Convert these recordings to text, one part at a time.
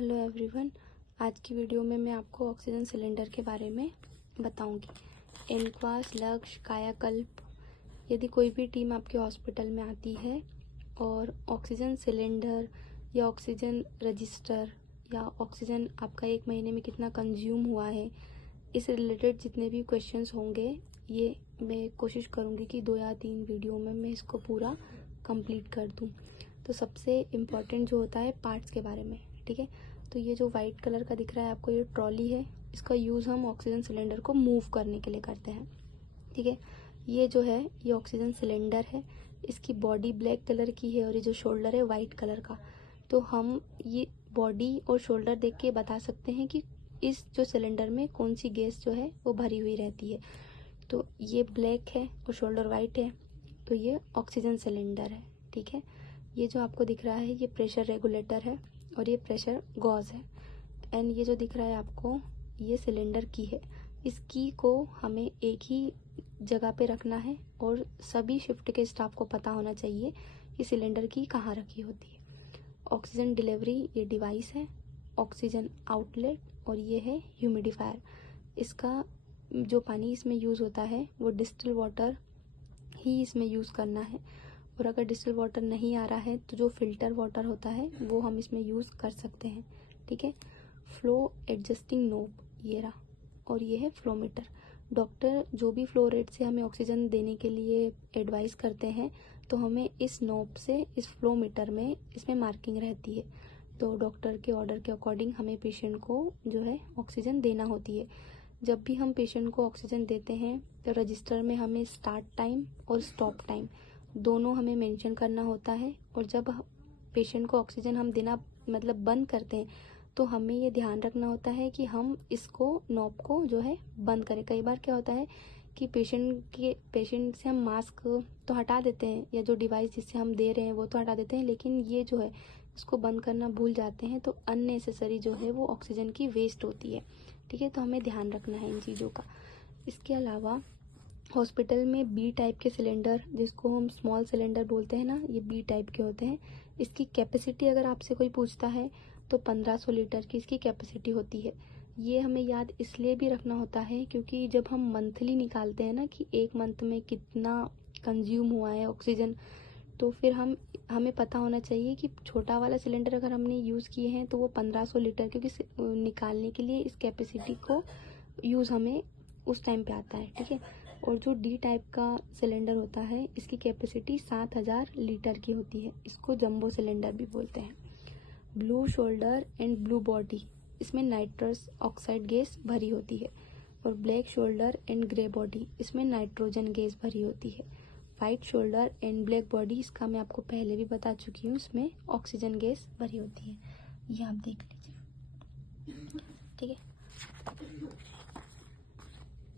Hello everyone. आज की video में मैं आपको ऑक्सीजन सिलेंडर के बारे में बताऊंगी। इनक्वास, लक्ष्य, कायाकल्प, यदि कोई भी टीम आपके हॉस्पिटल में आती है और ऑक्सीजन सिलेंडर या ऑक्सीजन रजिस्टर या ऑक्सीजन आपका 1 महीने में कितना कंज्यूम हुआ है, इस रिलेटेड जितने भी क्वेश्चंस होंगे, ये मैं कोशिश करूँगी कि 2 या 3 वीडियो में मैं इसको पूरा कंप्लीट कर दूँ। तो सबसे इम्पॉर्टेंट जो होता है पार्ट्स के बारे में, ठीक है। तो ये जो वाइट कलर का दिख रहा है आपको, ये ट्रॉली है। इसका यूज़ हम ऑक्सीजन सिलेंडर को मूव करने के लिए करते हैं, ठीक है। ये जो है ये ऑक्सीजन सिलेंडर है। इसकी बॉडी ब्लैक कलर की है और ये जो शोल्डर है वाइट कलर का। तो हम ये बॉडी और शोल्डर देख के बता सकते हैं कि इस जो सिलेंडर में कौन सी गैस जो है वो भरी हुई रहती है। तो ये ब्लैक है और शोल्डर वाइट है, तो ये ऑक्सीजन सिलेंडर है, ठीक है। ये जो आपको दिख रहा है ये प्रेशर रेगुलेटर है और ये प्रेशर गॉज है। एंड ये जो दिख रहा है आपको, ये सिलेंडर की है। इस की को हमें एक ही जगह पे रखना है और सभी शिफ्ट के स्टाफ को पता होना चाहिए कि सिलेंडर की कहाँ रखी होती है। ऑक्सीजन डिलीवरी ये डिवाइस है, ऑक्सीजन आउटलेट और ये है ह्यूमिडिफायर। इसका जो पानी इसमें यूज़ होता है वो डिस्टिल वाटर ही इसमें यूज़ करना है, और अगर डिस्टिल वाटर नहीं आ रहा है तो जो फिल्टर वाटर होता है वो हम इसमें यूज़ कर सकते हैं, ठीक है। फ्लो एडजस्टिंग नोब ये रहा, और ये है फ्लोमीटर। डॉक्टर जो भी फ्लो रेट से हमें ऑक्सीजन देने के लिए एडवाइस करते हैं, तो हमें इस नोब से इस फ्लोमीटर में इसमें मार्किंग रहती है। तो डॉक्टर के ऑर्डर के अकॉर्डिंग हमें पेशेंट को जो है ऑक्सीजन देना होती है। जब भी हम पेशेंट को ऑक्सीजन देते हैं तो रजिस्टर में हमें स्टार्ट टाइम और स्टॉप टाइम दोनों हमें मेंशन करना होता है। और जब पेशेंट को ऑक्सीजन हम देना मतलब बंद करते हैं, तो हमें ये ध्यान रखना होता है कि हम इसको नॉब को जो है बंद करें। कई बार क्या होता है कि पेशेंट से हम मास्क तो हटा देते हैं या जो डिवाइस जिससे हम दे रहे हैं वो तो हटा देते हैं, लेकिन ये जो है इसको बंद करना भूल जाते हैं, तो अननेसेसरी जो है वो ऑक्सीजन की वेस्ट होती है, ठीक है। तो हमें ध्यान रखना है इन चीज़ों का। इसके अलावा हॉस्पिटल में बी टाइप के सिलेंडर, जिसको हम स्मॉल सिलेंडर बोलते हैं ना, ये बी टाइप के होते हैं। इसकी कैपेसिटी अगर आपसे कोई पूछता है तो 1500 लीटर की इसकी कैपेसिटी होती है। ये हमें याद इसलिए भी रखना होता है क्योंकि जब हम मंथली निकालते हैं ना कि एक मंथ में कितना कंज्यूम हुआ है ऑक्सीजन, तो फिर हमें पता होना चाहिए कि छोटा वाला सिलेंडर अगर हमने यूज़ किए हैं तो वो 1500 लीटर, क्योंकि निकालने के लिए इस कैपेसिटी को यूज़ हमें उस टाइम पे आता है, ठीक है। और जो डी टाइप का सिलेंडर होता है इसकी कैपेसिटी 7000 लीटर की होती है। इसको जंबो सिलेंडर भी बोलते हैं। Blue shoulder and blue body, इसमें नाइट्रस ऑक्साइड गैस भरी होती है। और black shoulder and grey body, इसमें नाइट्रोजन गैस भरी होती है। White shoulder and black body, इसका मैं आपको पहले भी बता चुकी हूँ, इसमें ऑक्सीजन गैस भरी होती है। ये आप देख लीजिए, ठीक है।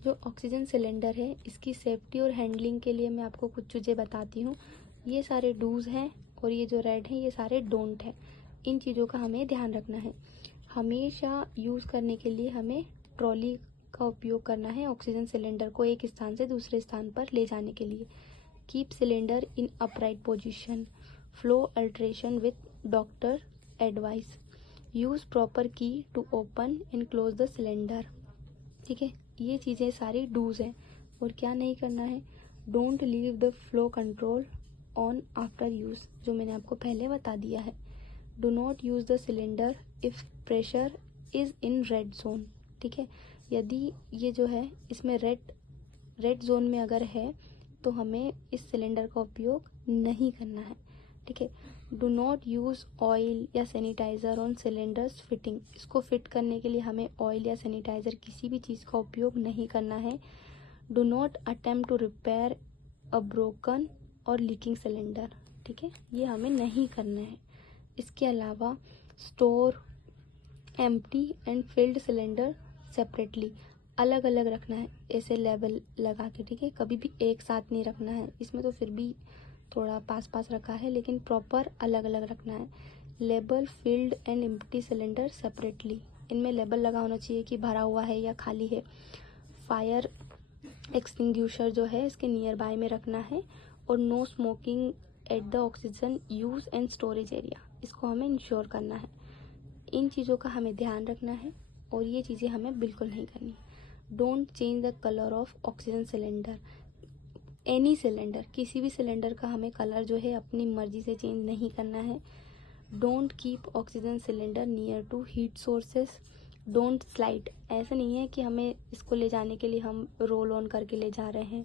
जो ऑक्सीजन सिलेंडर है इसकी सेफ्टी और हैंडलिंग के लिए मैं आपको कुछ चीज़ें बताती हूँ। ये सारे डूज हैं और ये जो रेड हैं ये सारे डोंट हैं। इन चीज़ों का हमें ध्यान रखना है। हमेशा यूज़ करने के लिए हमें ट्रॉली का उपयोग करना है ऑक्सीजन सिलेंडर को एक स्थान से दूसरे स्थान पर ले जाने के लिए। Keep cylinder in upright position, flow alteration with doctor advice, use proper key to open and close the cylinder, ठीक है। ये चीज़ें सारी डूज हैं। और क्या नहीं करना है, don't leave the flow control on after use, जो मैंने आपको पहले बता दिया है। Do not use the cylinder if pressure is in red zone, ठीक है। यदि ये जो है इसमें रेड जोन में अगर है तो हमें इस सिलेंडर का उपयोग नहीं करना है, ठीक है। डू नॉट यूज़ ऑयल या सैनिटाइज़र ऑन सिलेंडर्स फिटिंग, इसको फिट करने के लिए हमें ऑयल या सैनिटाइज़र किसी भी चीज़ का उपयोग नहीं करना है। Do not attempt to repair a broken और लीकिंग सिलेंडर, ठीक है, ये हमें नहीं करना है। इसके अलावा store empty and filled cylinder separately, अलग अलग रखना है ऐसे लेवल लगा के, ठीक है। कभी भी एक साथ नहीं रखना है। इसमें तो फिर भी थोड़ा पास पास रखा है, लेकिन प्रॉपर अलग अलग रखना है। Label filled and empty cylinder separately, इनमें लेबल लगा होना चाहिए कि भरा हुआ है या खाली है। फायर एक्सटिंग्विशर जो है इसके नियर बाय में रखना है। और no smoking at the oxygen use and storage area, इसको हमें इंश्योर करना है। इन चीज़ों का हमें ध्यान रखना है और ये चीज़ें हमें बिल्कुल नहीं करनी है। Don't change the colour of oxygen cylinder. Any cylinder, किसी भी सिलेंडर का हमें कलर जो है अपनी मर्जी से चेंज नहीं करना है। Don't keep oxygen cylinder near to heat sources. Don't slide, ऐसा नहीं है कि हमें इसको ले जाने के लिए हम रोल ऑन करके ले जा रहे हैं।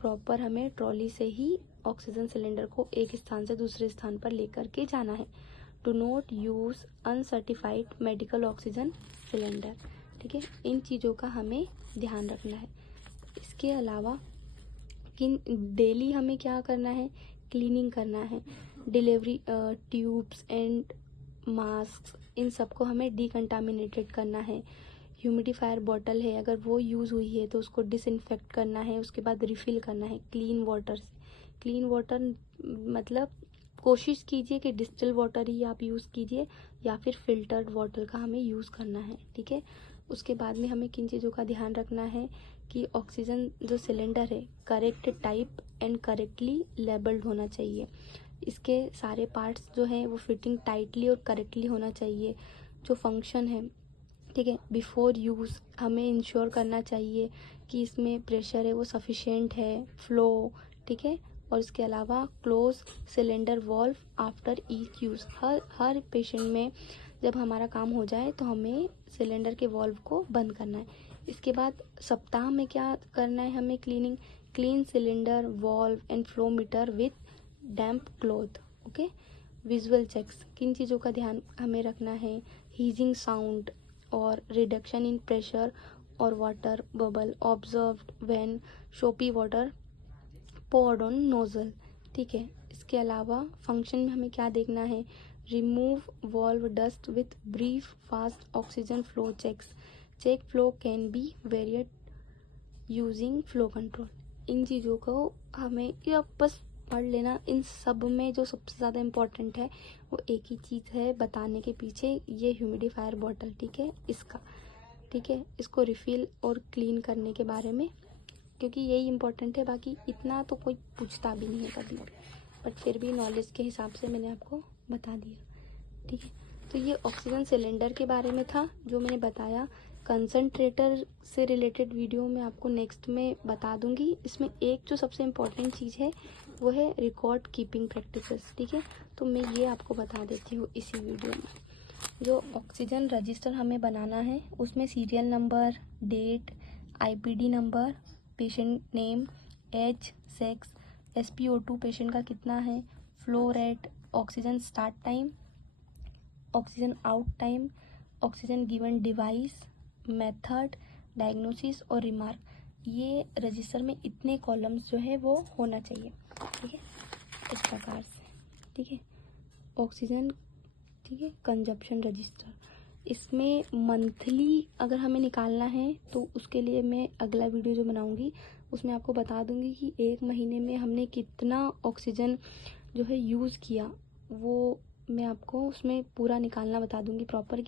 प्रॉपर हमें ट्रॉली से ही ऑक्सीजन सिलेंडर को एक स्थान से दूसरे स्थान पर लेकर के जाना है। Do not use uncertified medical oxygen cylinder. ठीक है, इन चीज़ों का हमें ध्यान रखना है। इसके अलावा किन डेली हमें क्या करना है, क्लीनिंग करना है। डिलीवरी ट्यूब्स एंड मास्क, इन सबको हमें डिकंटामिनेटेड करना है। ह्यूमिडिफायर बॉटल है, अगर वो यूज़ हुई है तो उसको डिसइंफेक्ट करना है, उसके बाद रिफ़िल करना है क्लीन वाटर से। क्लीन वाटर मतलब कोशिश कीजिए कि डिस्टिल वाटर ही आप यूज़ कीजिए या फिर फिल्टर्ड वाटर का हमें यूज़ करना है। ठीक है, उसके बाद में हमें किन चीज़ों का ध्यान रखना है कि ऑक्सीजन जो सिलेंडर है correct type and correctly labelled होना चाहिए। इसके सारे पार्ट्स जो हैं वो फिटिंग टाइटली और करेक्टली होना चाहिए। जो फंक्शन है, ठीक है, बिफोर यूज़ हमें इंश्योर करना चाहिए कि इसमें प्रेशर है वो सफिशिएंट है, फ्लो, ठीक है। और इसके अलावा close cylinder valve after each use. हर पेशेंट में जब हमारा काम हो जाए तो हमें सिलेंडर के वॉल्व को बंद करना है। इसके बाद सप्ताह में क्या करना है हमें, cleaning, clean cylinder valve and flow meter with damp cloth. Okay, visual checks, किन चीज़ों का ध्यान हमें रखना है, हीजिंग साउंड और रिडक्शन इन प्रेशर और water bubble observed when soapy water poured on nozzle. ठीक है, इसके अलावा फंक्शन में हमें क्या देखना है, remove valve dust with brief fast oxygen flow checks. Check flow can be variate using flow control. इन चीज़ों को हमें या बस पढ़ लेना। इन सब में जो सबसे ज़्यादा इम्पोर्टेंट है वो एक ही चीज़ है बताने के पीछे, ये ह्यूमिडिफायर बॉटल, ठीक है, इसका, ठीक है, इसको रिफ़िल और क्लीन करने के बारे में, क्योंकि यही इम्पोर्टेंट है। बाकी इतना तो कोई पूछता भी नहीं है कभी भी, बट फिर भी नॉलेज के हिसाब से मैंने आपको बता दिया। ठीक है, तो ये ऑक्सीजन सिलेंडर के बारे में था जो मैंने बताया। कंसंट्रेटर से रिलेटेड वीडियो मैं आपको नेक्स्ट में बता दूंगी। इसमें एक जो सबसे इम्पोर्टेंट चीज़ है वो है रिकॉर्ड कीपिंग प्रैक्टिसेस। ठीक है, तो मैं ये आपको बता देती हूँ इसी वीडियो में। जो ऑक्सीजन रजिस्टर हमें बनाना है उसमें serial number, date, IPD number, patient name, age, sex, SpO2 patient का कितना है, flow rate, oxygen start time, oxygen out time, oxygen given device, method, diagnosis और रिमार्क, ये रजिस्टर में इतने कॉलम्स जो है वो होना चाहिए। ठीक है, इस प्रकार से। ठीक है, ऑक्सीजन, ठीक है, कंजप्शन रजिस्टर, इसमें मंथली अगर हमें निकालना है तो उसके लिए मैं अगला वीडियो जो बनाऊंगी उसमें आपको बता दूंगी कि एक महीने में हमने कितना ऑक्सीजन जो है यूज़ किया, वो मैं आपको उसमें पूरा निकालना बता दूंगी प्रॉपर।